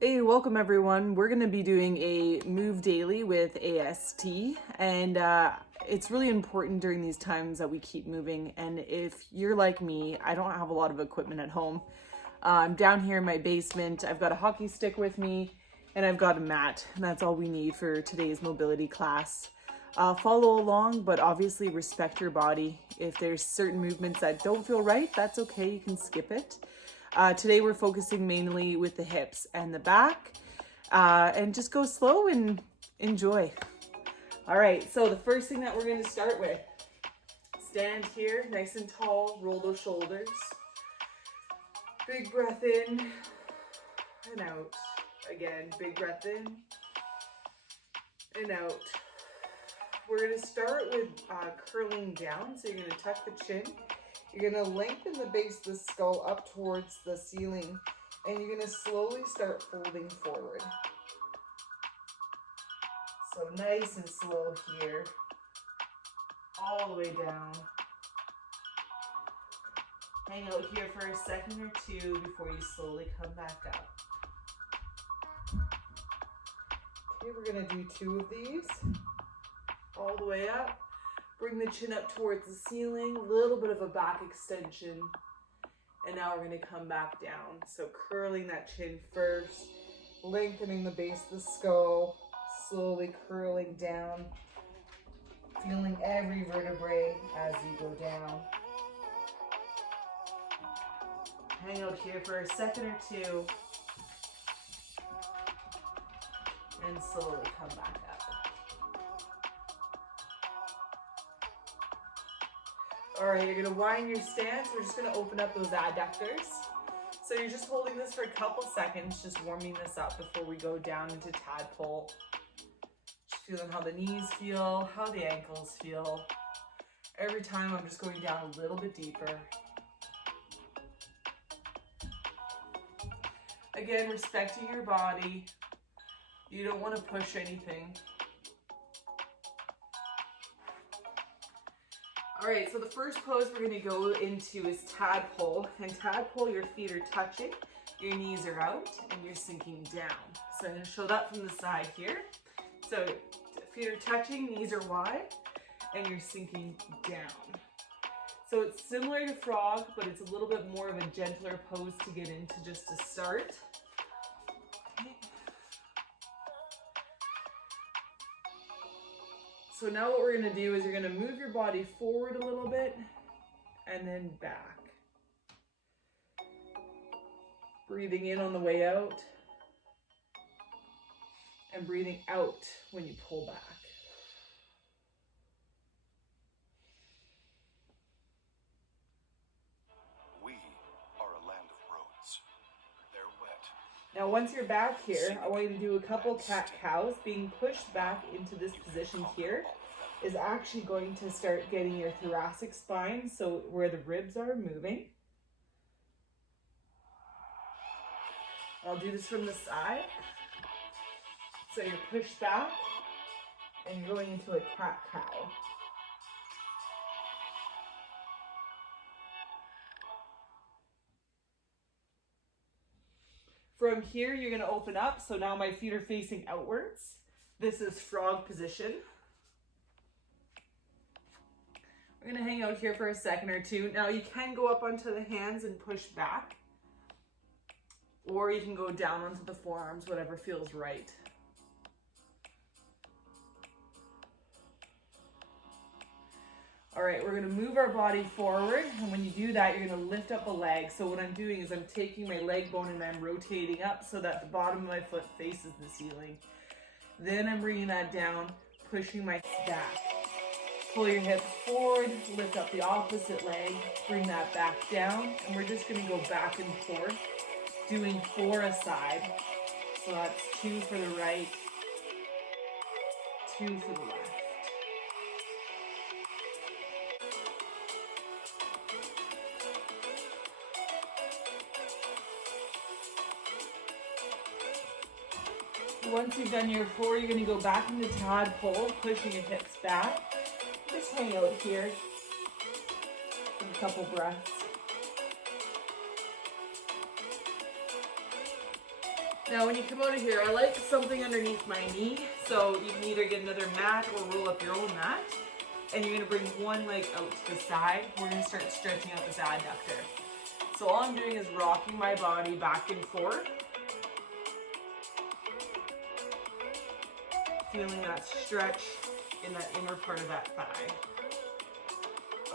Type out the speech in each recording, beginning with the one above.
Hey, welcome everyone. We're going to be doing a move daily with AST, and it's really important during these times that we keep moving. And if you're like me, I don't have a lot of equipment at home. I'm down here in my basement. I've got a hockey stick with me, and I've got a mat, and that's all we need for today's mobility class. Follow along, but obviously respect your body. If there's certain movements that don't feel right, that's okay. You can skip it. Today we're focusing mainly with the hips and the back, and just go slow and enjoy. All right, so the first thing that we're going to start with, stand here nice and tall, roll those shoulders. Big breath in and out. Again, big breath in and out. We're going to start with curling down, so you're going to tuck the chin. You're going to lengthen the base of the skull up towards the ceiling, and you're going to slowly start folding forward. So nice and slow here, all the way down. Hang out here for a second or two before you slowly come back up. Okay, we're going to do 2 of these, all the way up. Bring the chin up towards the ceiling, a little bit of a back extension. And now we're going to come back down. So curling that chin first, lengthening the base of the skull, slowly curling down, feeling every vertebrae as you go down. Hang out here for a second or two, and slowly come back up. All right, you're gonna wind your stance. We're just gonna open up those adductors. So you're just holding this for a couple seconds, just warming this up before we go down into tadpole. Just feeling how the knees feel, how the ankles feel. Every time I'm just going down a little bit deeper. Again, respecting your body. You don't want to push anything. All right, so the first pose we're going to go into is tadpole. And tadpole, your feet are touching, your knees are out, and you're sinking down. So I'm going to show that from the side here. So feet are touching, knees are wide, and you're sinking down. So it's similar to frog, but it's a little bit more of a gentler pose to get into just to start. Okay. So now what we're going to do is you're going to move your body forward a little bit and then back. Breathing in on the way out and breathing out when you pull back. We are a land of roads. They're wet. Now once you're back here, I want you to do a couple cat-cows. Being pushed back into this position here is actually going to start getting your thoracic spine, so where the ribs are moving. I'll do this from the side. So you're pushed back and you're going into a cat-cow. From here, you're going to open up. So now my feet are facing outwards. This is frog position. We're going to hang out here for a second or two. Now you can go up onto the hands and push back, or you can go down onto the forearms, whatever feels right. All right, we're gonna move our body forward, and when you do that, you're gonna lift up a leg. So what I'm doing is I'm taking my leg bone and I'm rotating up so that the bottom of my foot faces the ceiling. Then I'm bringing that down, pushing my back. Pull your hips forward, lift up the opposite leg, bring that back down, and we're just gonna go back and forth, doing 4 a side. So that's 2 for the right, 2 for the left. Once you've done your 4, you're going to go back into tadpole, pushing your hips back. Just hang out here for a couple breaths. Now when you come out of here, I like something underneath my knee, so you can either get another mat or roll up your own mat. And you're gonna bring one leg out to the side. We're gonna start stretching out this adductor. So all I'm doing is rocking my body back and forth. Feeling that stretch in that inner part of that thigh.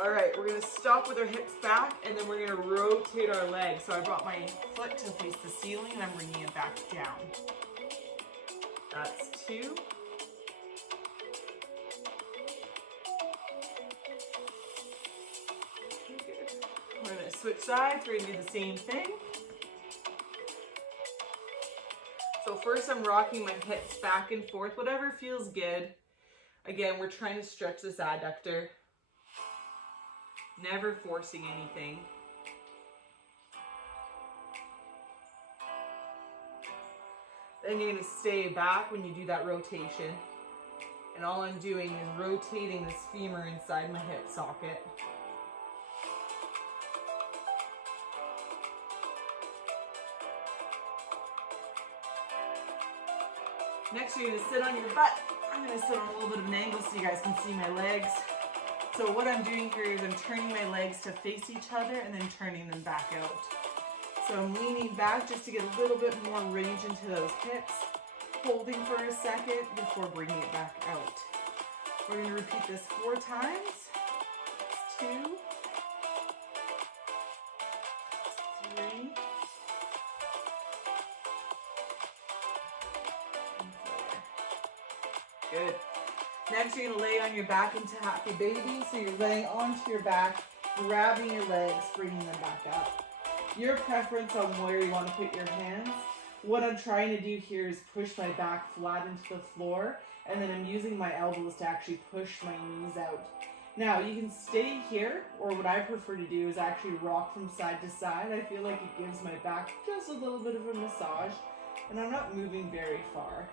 All right, we're gonna stop with our hips back and then we're gonna rotate our legs. So I brought my foot to face the ceiling and I'm bringing it back down. That's 2. Good. We're gonna switch sides, we're gonna do the same thing. So first I'm rocking my hips back and forth, whatever feels good. Again, we're trying to stretch this adductor. Never forcing anything. Then you're gonna stay back when you do that rotation. And all I'm doing is rotating this femur inside my hip socket. Next, you're gonna sit on your butt. I'm gonna sit on a little bit of an angle so you guys can see my legs. So what I'm doing here is I'm turning my legs to face each other and then turning them back out. So I'm leaning back just to get a little bit more range into those hips, holding for a second before bringing it back out. We're gonna repeat this 4 times. 2, 3, and 4. Good. Next, you're gonna lay on your back into happy baby. So you're laying onto your back, grabbing your legs, bringing them back up. Your preference on where you want to put your hands. What I'm trying to do here is push my back flat into the floor, and then I'm using my elbows to actually push my knees out. Now, you can stay here, or what I prefer to do is actually rock from side to side. I feel like it gives my back just a little bit of a massage, and I'm not moving very far.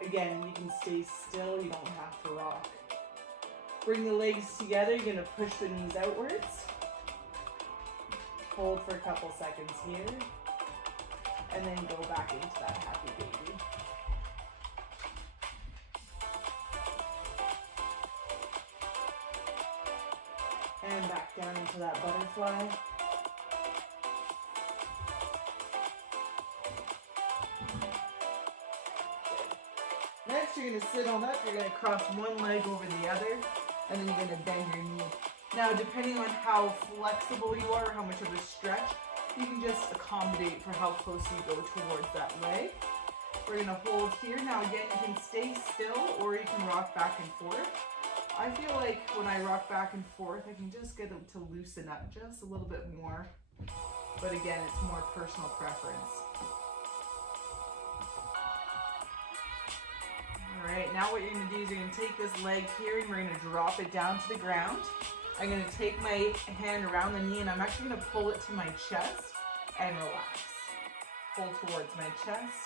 Again, you can stay still, you don't have to rock. Bring the legs together, you're gonna push the knees outwards. Hold for a couple seconds here. And then go back into that happy baby. And back down into that butterfly. Next, you're gonna sit on up, you're gonna cross one leg over the other, and then you're gonna bend your knee. Now, depending on how flexible you are, or how much of a stretch, you can just accommodate for how close you go towards that leg. We're gonna hold here. Now again, you can stay still or you can rock back and forth. I feel like when I rock back and forth, I can just get it to loosen up just a little bit more. But again, it's more personal preference. All right, now what you're gonna do is you're gonna take this leg here and we're gonna drop it down to the ground. I'm gonna take my hand around the knee and I'm actually gonna pull it to my chest and relax. Pull towards my chest,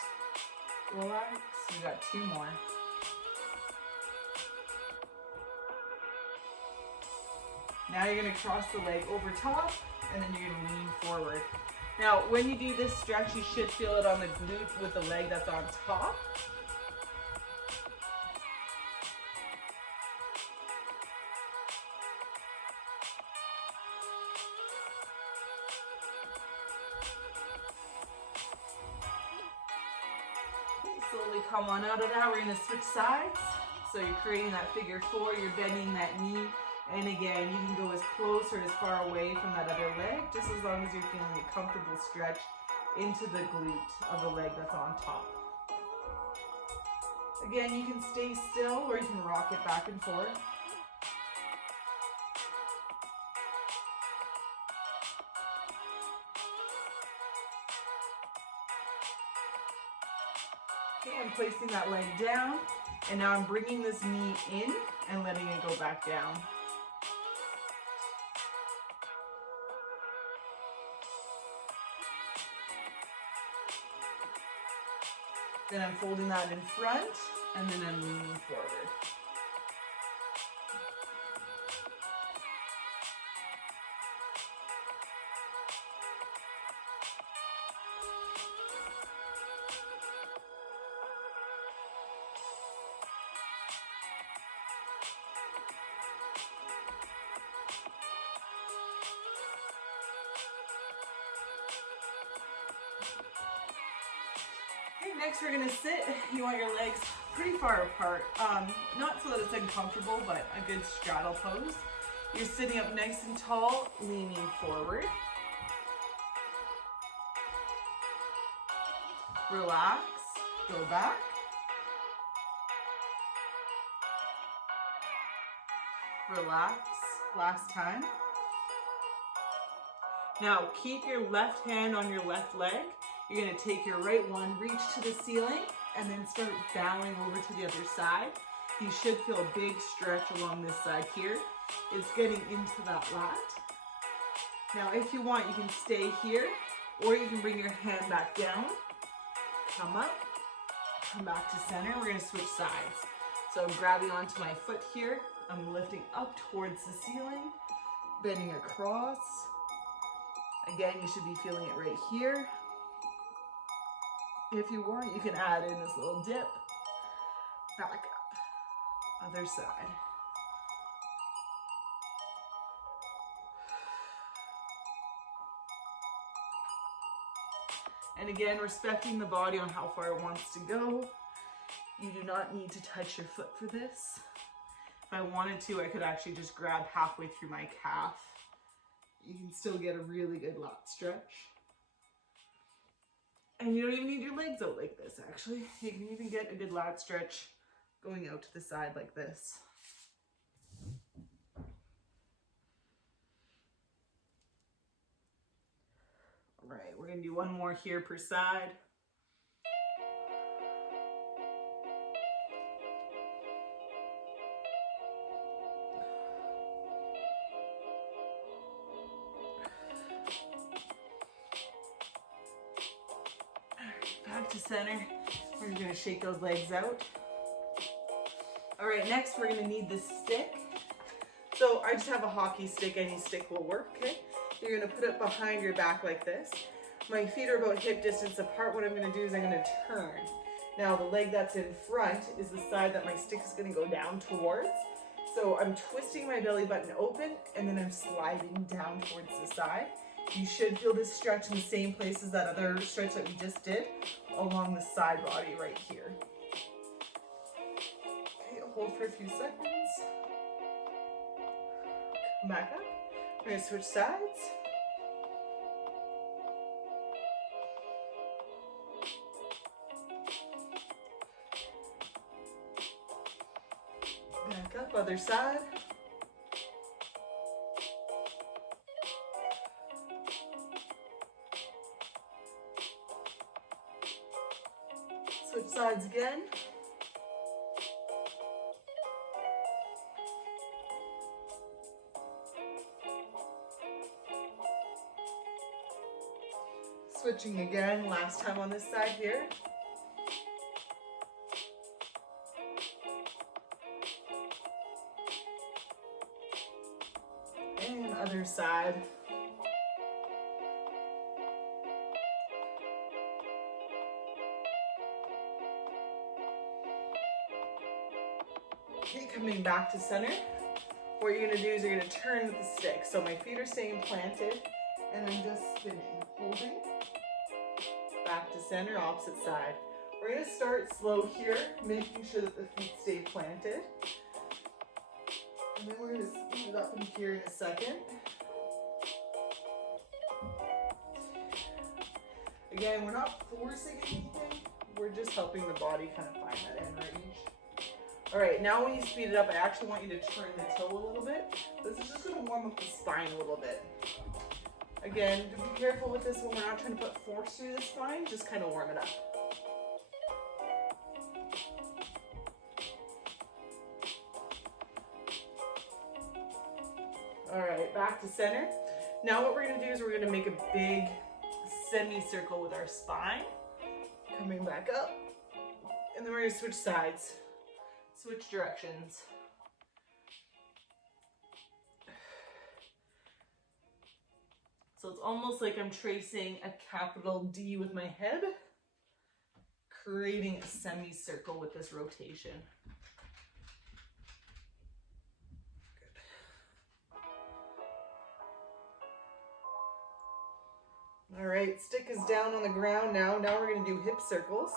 relax. You got 2 more. Now you're gonna cross the leg over top and then you're gonna lean forward. Now, when you do this stretch, you should feel it on the glute with the leg that's on top. Slowly come on out of that. We're gonna switch sides. So you're creating that figure 4, you're bending that knee. And again, you can go as close or as far away from that other leg, just as long as you're feeling a comfortable stretch into the glute of the leg that's on top. Again, you can stay still or you can rock it back and forth. Okay, I'm placing that leg down, and now I'm bringing this knee in and letting it go back down. Then I'm folding that in front, and then I'm leaning forward. Next, we're gonna sit. You want your legs pretty far apart. Not so that it's uncomfortable, but a good straddle pose. You're sitting up nice and tall, leaning forward. Relax, go back. Relax, last time. Now keep your left hand on your left leg. You're gonna take your right one, reach to the ceiling, and then start bowing over to the other side. You should feel a big stretch along this side here. It's getting into that lat. Now if you want, you can stay here, or you can bring your hand back down, come up, come back to center. We're gonna switch sides. So I'm grabbing onto my foot here. I'm lifting up towards the ceiling, bending across. Again, you should be feeling it right here. If you want, you can add in this little dip. Back up. Other side. And again, respecting the body on how far it wants to go. You do not need to touch your foot for this. If I wanted to, I could actually just grab halfway through my calf. You can still get a really good lat stretch. And you don't even need your legs out like this, actually. You can even get a good lat stretch going out to the side like this. All right, we're gonna do one more here per side. Back to center. We're just gonna shake those legs out. All right, next we're gonna need this stick. So I just have a hockey stick, any stick will work, okay? You're gonna put it behind your back like this. My feet are about hip distance apart. What I'm gonna do is I'm gonna turn. Now the leg that's in front is the side that my stick is gonna go down towards. So I'm twisting my belly button open and then I'm sliding down towards the side. You should feel this stretch in the same place as that other stretch that we just did along the side body right here. Okay, hold for a few seconds. Come back up. We're gonna switch sides. Back up, other side. Switch sides again. Switching again, last time on this side here. And other side. Okay, coming back to center. What you're gonna do is you're gonna turn with the stick. So my feet are staying planted and I'm just spinning, holding. Back to center, opposite side. We're gonna start slow here, making sure that the feet stay planted. And then we're gonna speed it up in here in a second. Again, we're not forcing anything. We're just helping the body kind of find that end range. All right, now when you speed it up, I actually want you to turn the toe a little bit. This is just gonna warm up the spine a little bit. Again, be careful with this one. We're not trying to put force through the spine, just kind of warm it up. All right, back to center. Now what we're gonna do is we're gonna make a big semicircle with our spine. Coming back up. And then we're gonna switch sides. Switch directions. So it's almost like I'm tracing a capital D with my head, creating a semicircle with this rotation. Good. All right, stick is down on the ground now. Now we're gonna do hip circles.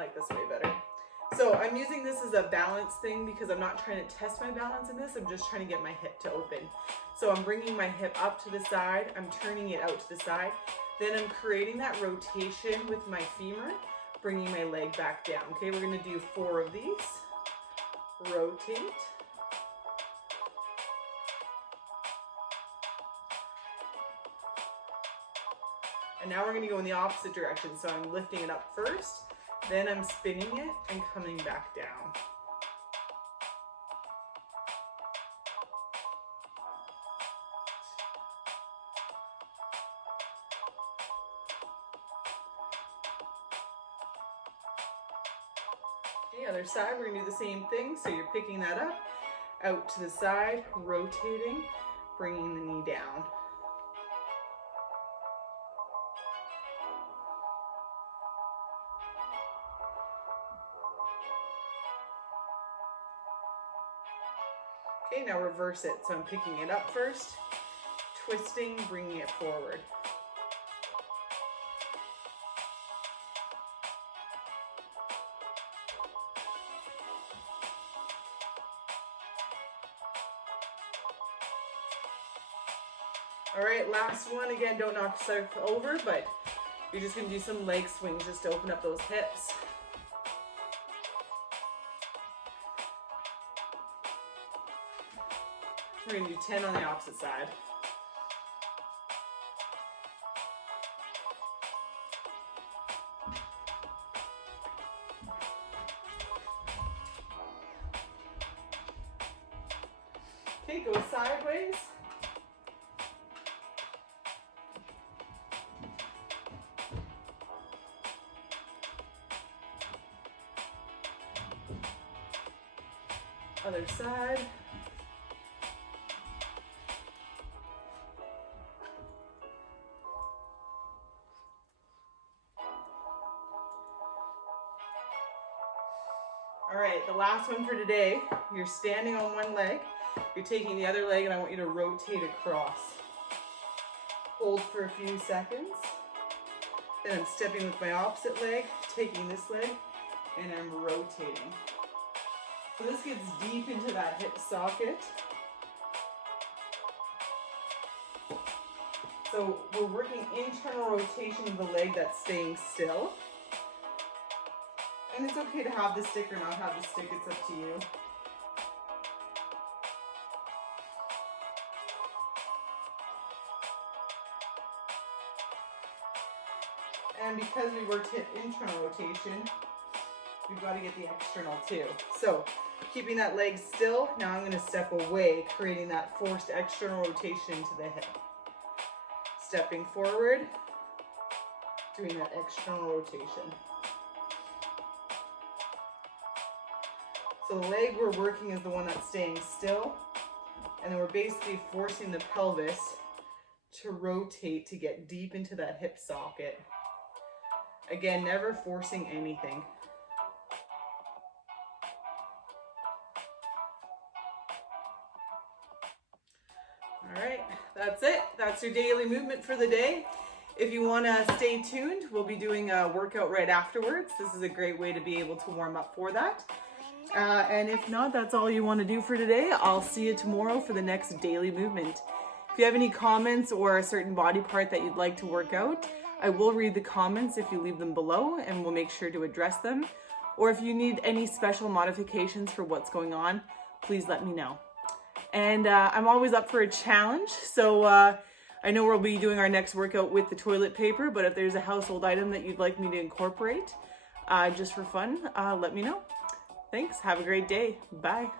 like this way better. So I'm using this as a balance thing because I'm not trying to test my balance in this. I'm just trying to get my hip to open. So I'm bringing my hip up to the side. I'm turning it out to the side. Then I'm creating that rotation with my femur, bringing my leg back down. Okay, we're gonna do 4 of these. Rotate. And now we're gonna go in the opposite direction. So I'm lifting it up first, then I'm spinning it and coming back down. Okay, other side, we're gonna do the same thing. So you're picking that up, out to the side, rotating, bringing the knee down. Okay, now reverse it. So I'm picking it up first, twisting, bringing it forward. All right, last one. Again, don't knock yourself over, but you're just gonna do some leg swings just to open up those hips. We're gonna do 10 on the opposite side. Okay, go sideways. Other side. All right, the last one for today. You're standing on one leg. You're taking the other leg and I want you to rotate across. Hold for a few seconds. Then I'm stepping with my opposite leg, taking this leg, and I'm rotating. So this gets deep into that hip socket. So we're working internal rotation of the leg that's staying still. And it's okay to have the stick or not have the stick, it's up to you. And because we worked hip internal rotation, we've got to get the external too. So keeping that leg still, now I'm going to step away, creating that forced external rotation into the hip. Stepping forward, doing that external rotation. So the leg we're working is the one that's staying still, and then we're basically forcing the pelvis to rotate to get deep into that hip socket. Again, never forcing anything. All right, that's it. That's your daily movement for the day. If you want to stay tuned, we'll be doing a workout right afterwards. This is a great way to be able to warm up for that. And if not, that's all you want to do for today. I'll see you tomorrow for the next daily movement. If you have any comments or a certain body part that you'd like to work out, I will read the comments if you leave them below and we'll make sure to address them. Or if you need any special modifications for what's going on, please let me know. And I'm always up for a challenge. So I know we'll be doing our next workout with the toilet paper, but if there's a household item that you'd like me to incorporate just for fun, let me know. Thanks. Have a great day. Bye.